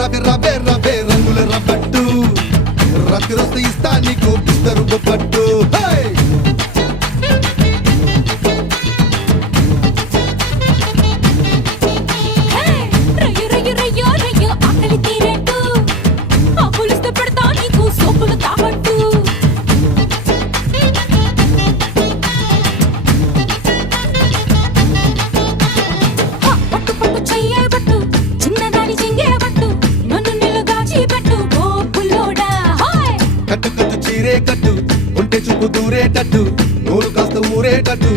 రవే రవే రవే రంగుల రబ్బట్టు రాత్రి వస్తే ఇస్తా నీకు బిస్తరు పట్టు కట్టు కట్టు చీరే కట్టు ఉంటే చూపు దూరేటట్టు నోరు కాస్త ఊరేటట్టు